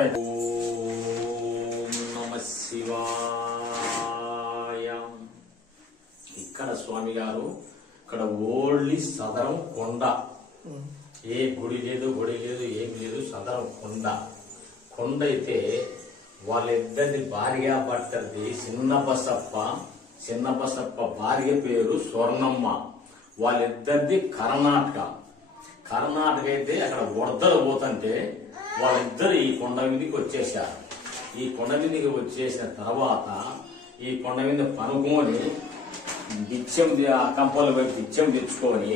నమస్కారం. ఓం నమః శివాయ. ఇక్కడ స్వామి గారు ఇక్కడ ఓన్లీ సదరం కొండ, ఏ గుడి లేదు ఏమి లేదు, సదరం కొండ. కొండ అయితే వాళ్ళిద్దరిది భార్య భర్తది చిన్న బసప్ప భార్య పేరు స్వర్ణమ్మ. వాళ్ళిద్దరిది కర్ణాటక అయితే అక్కడ వరదలు పోతుంటే వాళ్ళిద్దరు ఈ కొండ మీదకి వచ్చేసారు. ఈ కొండ మీదకి వచ్చేసిన తర్వాత ఈ కొండ మీద పనుకొని బిచ్చం కంపలు పెట్టి బిచ్చం తెచ్చుకొని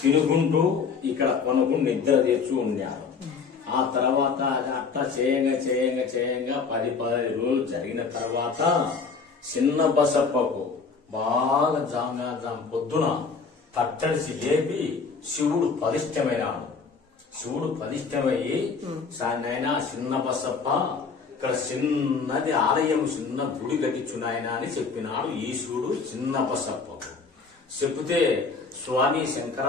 తినుకుంటూ ఇక్కడ కొనుక్కుంటూ నిద్ర తెచ్చు ఉన్నారు. ఆ తర్వాత అట్లా చేయంగా 10-15 రోజులు జరిగిన తర్వాత చిన్న బసప్పకు బాగా పొద్దున పట్టడిసి లేపి శివుడు పదిష్టమయ్యి నాయనా చిన్న బసప్ప ఇక్కడ చిన్నది ఆలయం, చిన్న గుడి కట్టించున్నాయన అని చెప్పినాడు ఈశ్వరుడు చిన్న బసప్పకు. చెప్తే స్వామి శంకర,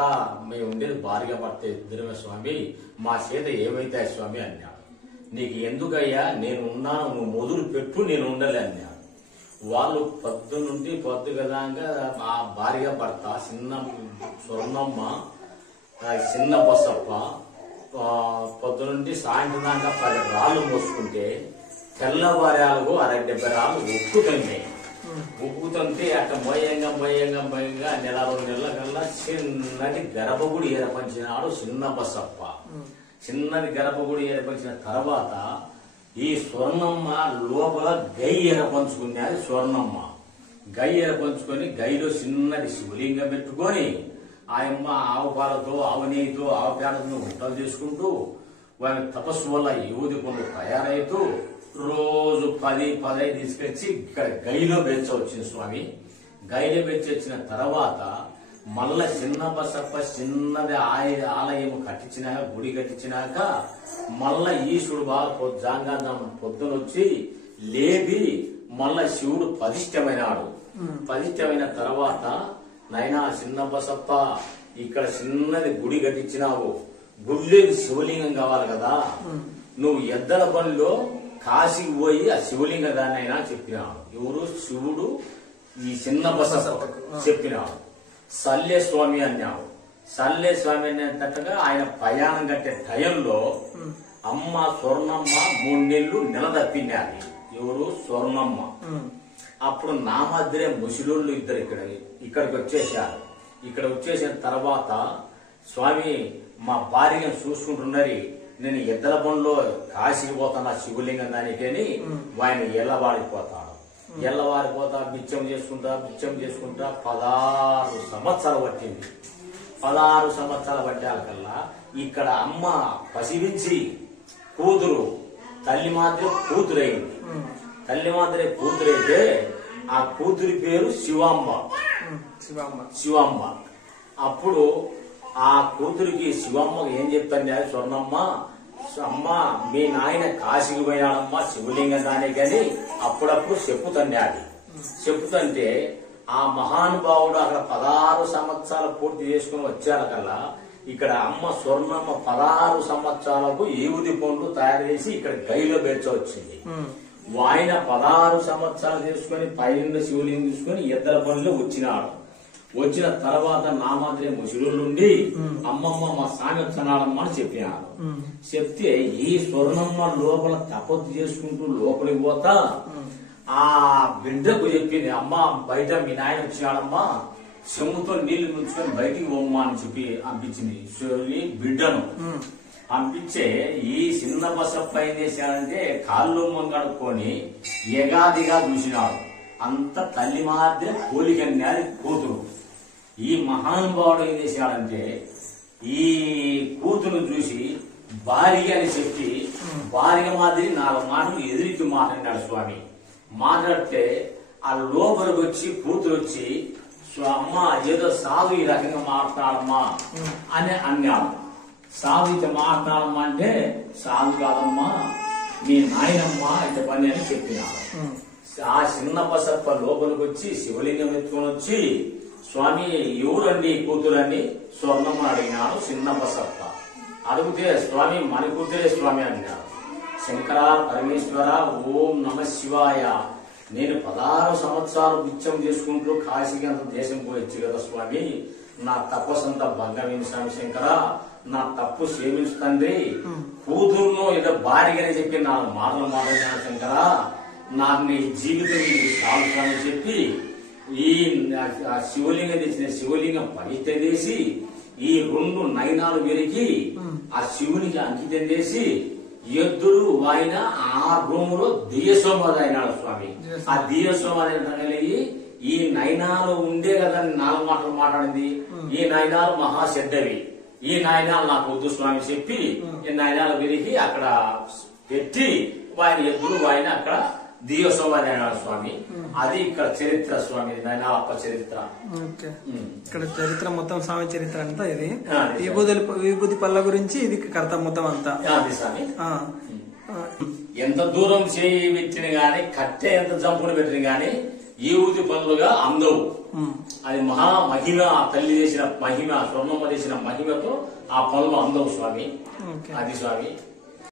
మేము ఉండేది భార్య భర్త ఇద్దరమే స్వామి, మా చేత ఏమైతే స్వామి అన్నాడు. నీకు ఎందుకయ్యా, నేను ఉన్నాను, నువ్వు మొదలు పెట్టు, నేను ఉండలే అన్నాడు. వాళ్ళు పొద్దు కదాగా ఆ భార్య భర్త చిన్న స్వర్ణమ్మ చిన్న బసప్ప పొద్దునుండి సాయంత్రం దాకా 10 రాళ్ళు మోసుకుంటే తెల్లవారాలకు 60-70 రాళ్ళు ఉప్పుతుంటే అట్లా మొయ్యంగా నెల 2 నెలల కల్లా చిన్నటి గర్భగుడి ఏర్పరిచినాడు చిన్న బసప్ప. చిన్నది గర్భగుడి ఏర్పరిచిన తర్వాత ఈ స్వర్ణమ్మ లోపల గై ఎరపంచుకున్నది. స్వర్ణమ్మ గై ఎరపంచుకొని గైలో చిన్నది శివలింగం పెట్టుకొని ఆయమ్మ ఆవు పాలతో ఆవు నెయ్యితో ఆవు పేడతో వంటలు చేసుకుంటూ వారి తపస్సు వల్ల యువతి పనులు తయారైతూ రోజు 10-15 తీసుకొచ్చి ఇక్కడ గైలో వచ్చింది స్వామి. గైలో వచ్చిన తర్వాత మళ్ళా చిన్న బసప్ప చిన్నది ఆలయం కట్టించినాక, గుడి కట్టించినాక మళ్ళా ఈశ్వరుడు బాగా పొద్దునొచ్చి లేపి మళ్ళా శివుడు పదిష్టమైన తర్వాత నైనా చిన్న బసప్ప ఇక్కడ చిన్నది గుడి కట్టించినావు, గుడిలోకి శివలింగం కావాలి కదా, నువ్వు ఎద్దల పనిలో కాశీకి పోయి ఆ శివలింగ దాన్నైనా చెప్పినాడు. ఎవరు? శివుడు ఈ చిన్న బసప్ప చెప్పినాడు. సల్లే స్వామి అన్నావు. సల్లే స్వామి అనేటట్టుగా ఆయన ప్రయాణం కట్టే టైంలో అమ్మ స్వర్ణమ్మ 3 నెలలు నిలదప్పినాది. ఎవరు? స్వర్ణమ్మ. అప్పుడు నా మధ్యనే ముసలోళ్ళు ఇద్దరు ఇక్కడికి వచ్చేసారు. ఇక్కడ వచ్చేసిన తర్వాత స్వామి మా భార్యను చూసుకుంటున్నది, నేను ఎద్దల పనిలో కాశీకి పోతాను శివలింగం దానికని ఆయన ఎల్లవారిపోతా బిచ్చం చేసుకుంటా 16 సంవత్సరాలు పట్టింది. 16 సంవత్సరాలు పట్టాకల్లా ఇక్కడ అమ్మ పసివించి కూతురు తల్లి మాత్రం కూతురైంది. తల్లి మాత్రమే కూతురైతే ఆ కూతురి పేరు శివమ్మ. అప్పుడు ఆ కూతురికి శివమ్మ ఏం చెప్తాను, స్వర్ణమ్మ అమ్మ మీ నాయన కాశీకి పోయినాడమ్మా శివలింగం దానికని అప్పుడప్పుడు చెప్పుతంటే ఆ మహానుభావుడు అక్కడ 16 సంవత్సరాలు పూర్తి చేసుకుని వచ్చాకల్లా ఇక్కడ అమ్మ స్వర్ణమ్మ 16 సంవత్సరాలకు ఏవుది పండ్లు తయారు చేసి ఇక్కడ గైలో వచ్చింది. ఆయన 16 సంవత్సరాలు చేసుకుని పైన శివలింగం తీసుకుని ఎద్దల పనిలో వచ్చిన తర్వాత నా మాదిరే ముసలుండి అమ్మమ్మ మా స్వామి వచ్చాడమ్మ అని చెప్పినాడు. చెప్తే ఈ స్వర్ణమ్మ లోపల తపస్సు చేసుకుంటూ లోపలికి పోతా ఆ బిడ్డకు చెప్పింది, అమ్మ బయట మీ నాయన వచ్చినాడమ్మా చెమ్ముతో నీళ్లు ముంచుకొని బయటికి పోమ్మా అని చెప్పి పంపించింది. బిడ్డను పంపించే ఈ చిన్న బసప్ప ఏం చేశాడంటే కాళ్ళు కడుక్కొని ఎగాదిగా చూసినాడు. అంత తల్లి మాత్రం పోలికన్యాది కూతురు. ఈ మహానుభావుడు ఏం చేశాడంటే ఈ కూతురు చూసి భార్య అని చెప్పి భార్య మాదిరి 4 మాటలు ఎదురికి మాట్లాడినాడు స్వామి. మాట్లాడితే ఆ లోపలికి వచ్చి కూతురు వచ్చి అమ్మ ఏదో సాధు ఈ రకంగా మాట్లాడమ్మా అని అన్నాడు. సాధు ఇట్లా మాట్లాడమ్మా అంటే సాధు కాదమ్మా మీ నాయనమ్మ ఇట్లా పని అని చెప్పినాడు. ఆ చిన్న బసప్ప లోపలికి వచ్చి శివలింగం ఎత్తుకొని వచ్చి స్వామి ఎవరండి కూతురని స్వర్ణమ్మ అడిగినాడు. చిన్న బసప్ప అడిగితే స్వామి మన కూతురే స్వామి అన్నాడు. శంకర పరమేశ్వర ఓం నమ శివాయ. నేను 16 సంవత్సరాలు నిత్యం చేసుకుంటూ కాశీకి అంత దేశం పోయొచ్చు కదా స్వామి, నా తపస్సంతా భంగమైన స్వామి శంకర, నా తప్పు క్షమించు తండ్రి. కూతురును ఏదో భార్యగానే చెప్పి 4 మాటలు మాట్లాడినాను శంకర, నాకు నీ జీవితం చాలు అని చెప్పి ఈ శివలింగం తెచ్చిన శివలింగం పవిత్రం చేసి ఈ 2 నయనాలు వెలికి ఆ శివునికి అంకితం చేసి ఎద్దులు ఆయన ఆ రూములో దియసోమది అయినాడు స్వామి. ఆ దియసోమది కలిగి ఈ నయనాలు ఉండే కదా 4 మాటలు మాట్లాడింది. ఈ నయనాలు మహా చెడ్డవి, ఈ నయనాలు నాకు వద్దు స్వామి చెప్పి ఈ నయనాలు వెలికి అక్కడ పెట్టి ఆయన ఎద్దులు ఆయన అక్కడ దియోసోమది అయినాడు స్వామి. అది ఇక్కడ చరిత్ర స్వామి, నయనాల అప్ప చరిత్ర. ఇక్కడ చరిత్ర మొత్తం స్వామి చరిత్ర అంతా ఇది. విభూతి పళ్ళ గురించి ఇది కర్త మొత్తం అంతా అది స్వామి. ఎంత దూరం చేయి పెట్టిన గాని, కట్టె ఎంత జంపును పెట్టిన గాని విభూతి పనులుగా అందవు. అది మహా మహిమ, ఆ తల్లి చేసిన మహిమ, స్వర్ణమ్మ చేసిన మహిమతో ఆ పనులు అందవు స్వామి. అది స్వామి.